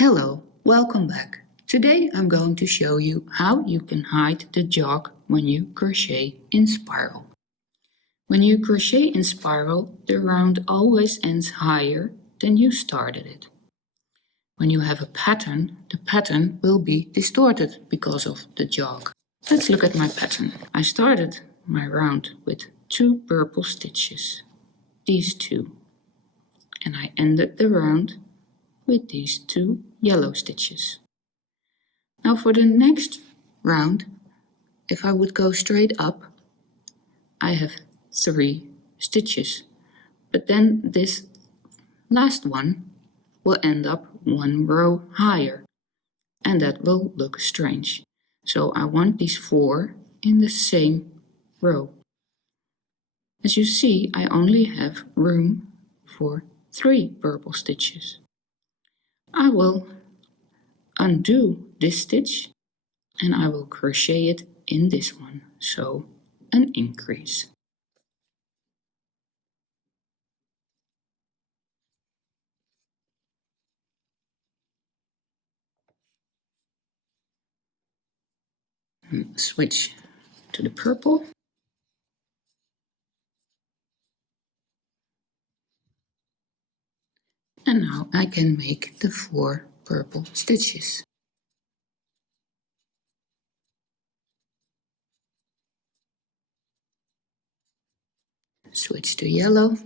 Hello, welcome back. Today I'm going to show you how you can hide the jog when you crochet in spiral. When you crochet in spiral, the round always ends higher than you started it. When you have a pattern, the pattern will be distorted because of the jog. Let's look at my pattern. I started my round with 2 purple stitches, these 2, and I ended the round with these 2 yellow stitches. Now for the next round, if I would go straight up, I have 3 stitches, but then this last one will end up 1 row higher, and that will look strange. So I want these 4 in the same row. As you see, I only have room for 3 purple stitches. I will undo this stitch and I will crochet it in this one, so an increase. Switch to the purple. And now I can make the 4 purple stitches. Switch to yellow.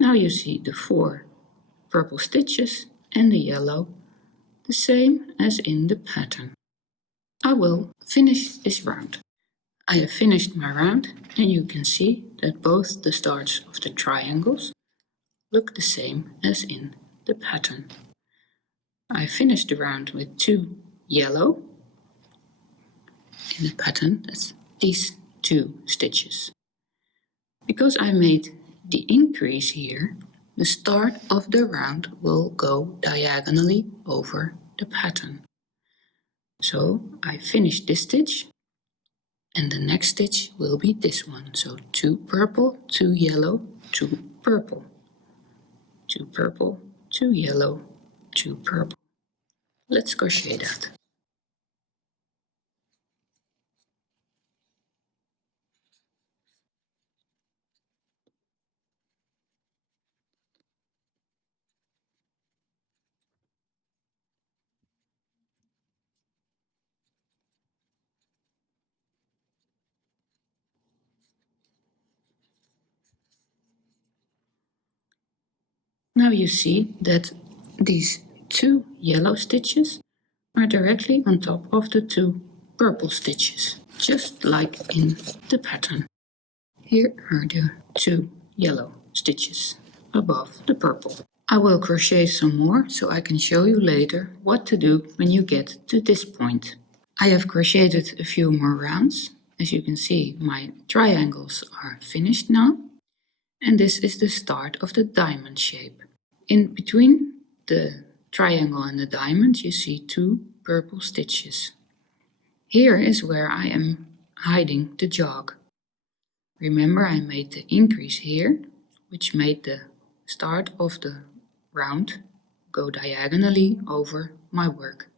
Now you see the 4 purple stitches and the yellow, the same as in the pattern. I will finish this round. I have finished my round and you can see that both the starts of the triangles look the same as in the pattern. I finished the round with 2 yellow in the pattern, that's these 2 stitches. Because I made the increase here, the start of the round will go diagonally over the pattern. So I finished this stitch and the next stitch will be this one. So 2 purple, 2 yellow, 2 purple, 2 purple, 2 yellow, 2 purple. Let's crochet that. Now you see that these 2 yellow stitches are directly on top of the 2 purple stitches, just like in the pattern. Here are the 2 yellow stitches above the purple. I will crochet some more so I can show you later what to do when you get to this point. I have crocheted a few more rounds. As you can see, my triangles are finished now. And this is the start of the diamond shape. In between the triangle and the diamond you see 2 purple stitches. Here is where I am hiding the jog. Remember, I made the increase here, which made the start of the round go diagonally over my work.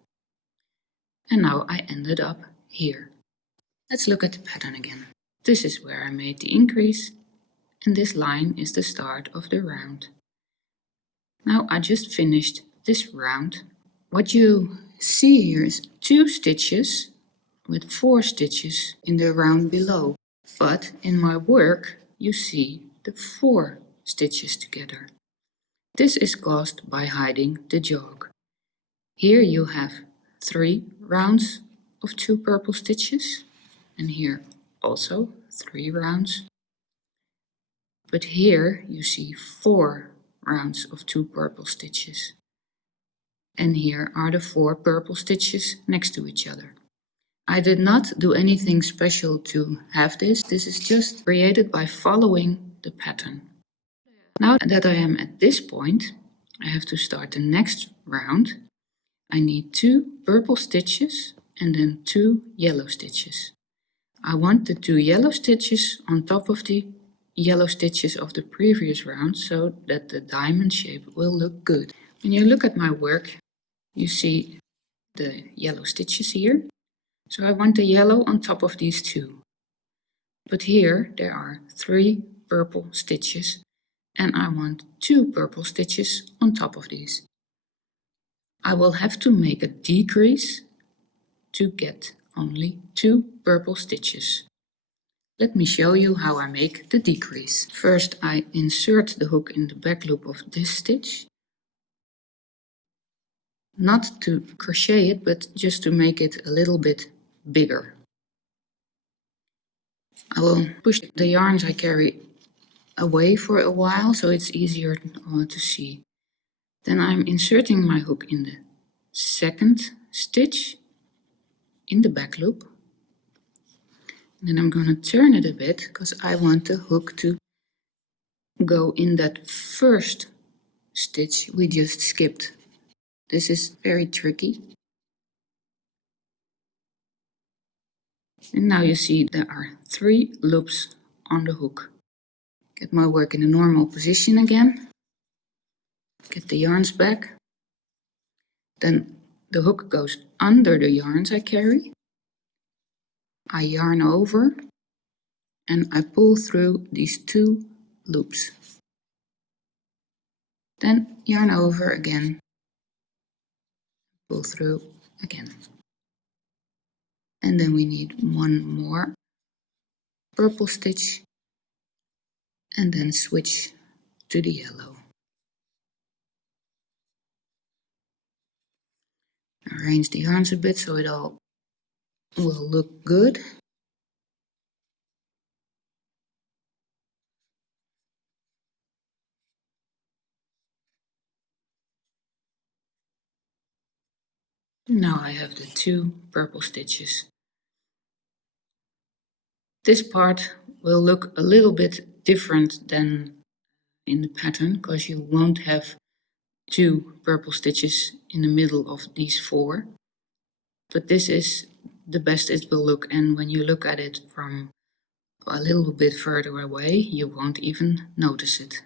And now I ended up here. Let's look at the pattern again. This is where I made the increase, and this line is the start of the round. Now I just finished this round. What you see here is 2 stitches with 4 stitches in the round below. But in my work you see the 4 stitches together. This is caused by hiding the jog. Here you have 3 rounds of 2 purple stitches, and here also 3 rounds. But here you see 4 rounds of 2 purple stitches. And here are the 4 purple stitches next to each other. I did not do anything special to have this. This is just created by following the pattern. Now that I am at this point, I have to start the next round. I need 2 purple stitches and then 2 yellow stitches. I want the 2 yellow stitches on top of the yellow stitches of the previous round so that the diamond shape will look good. When you look at my work, you see the yellow stitches here. So I want the yellow on top of these 2. But here there are 3 purple stitches and I want 2 purple stitches on top of these. I will have to make a decrease to get only 2 purple stitches. Let me show you how I make the decrease. First I insert the hook in the back loop of this stitch. Not to crochet it, but just to make it a little bit bigger. I will push the yarns I carry away for a while so it's easier to see. Then I'm inserting my hook in the second stitch in the back loop. And then I'm going to turn it a bit because I want the hook to go in that first stitch we just skipped. This is very tricky. And now you see there are 3 loops on the hook. Get my work in a normal position again. Get the yarns back. Then the hook goes under the yarns I carry. I yarn over and I pull through these 2 loops. Then yarn over again, pull through again. And then we need 1 more purple stitch and then switch to the yellow. Arrange the yarns a bit so it all will look good. Now I have the 2 purple stitches. This part will look a little bit different than in the pattern because you won't have 2 purple stitches in the middle of these 4. But this is the best it will look, and when you look at it from a little bit further away, you won't even notice it.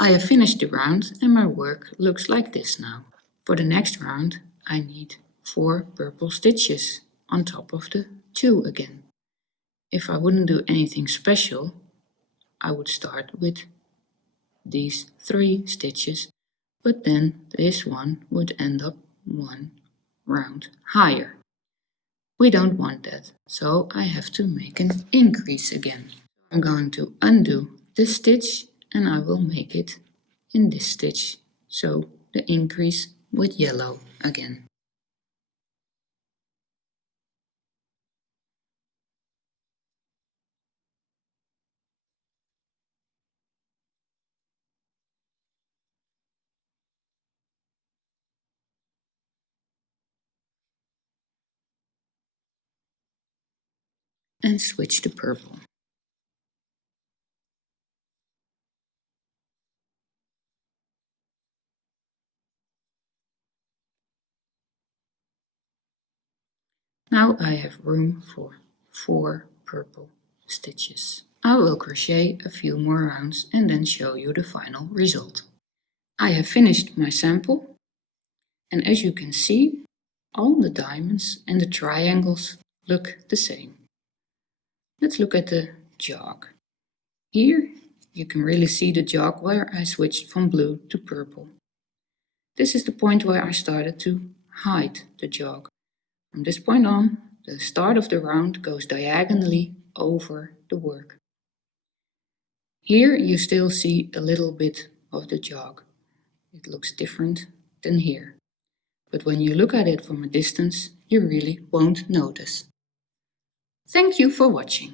I have finished the round and my work looks like this now. For the next round I need 4 purple stitches on top of the 2 again. If I wouldn't do anything special, I would start with these 3 stitches, but then this one would end up 1 round higher. We don't want that, so I have to make an increase again. I'm going to undo this stitch and I will make it in this stitch, so the increase with yellow again. And switch to purple. Now I have room for 4 purple stitches. I will crochet a few more rounds and then show you the final result. I have finished my sample, and as you can see, all the diamonds and the triangles look the same. Let's look at the jog. Here you can really see the jog where I switched from blue to purple. This is the point where I started to hide the jog. From this point on, the start of the round goes diagonally over the work. Here you still see a little bit of the jog. It looks different than here. But when you look at it from a distance, you really won't notice. Thank you for watching.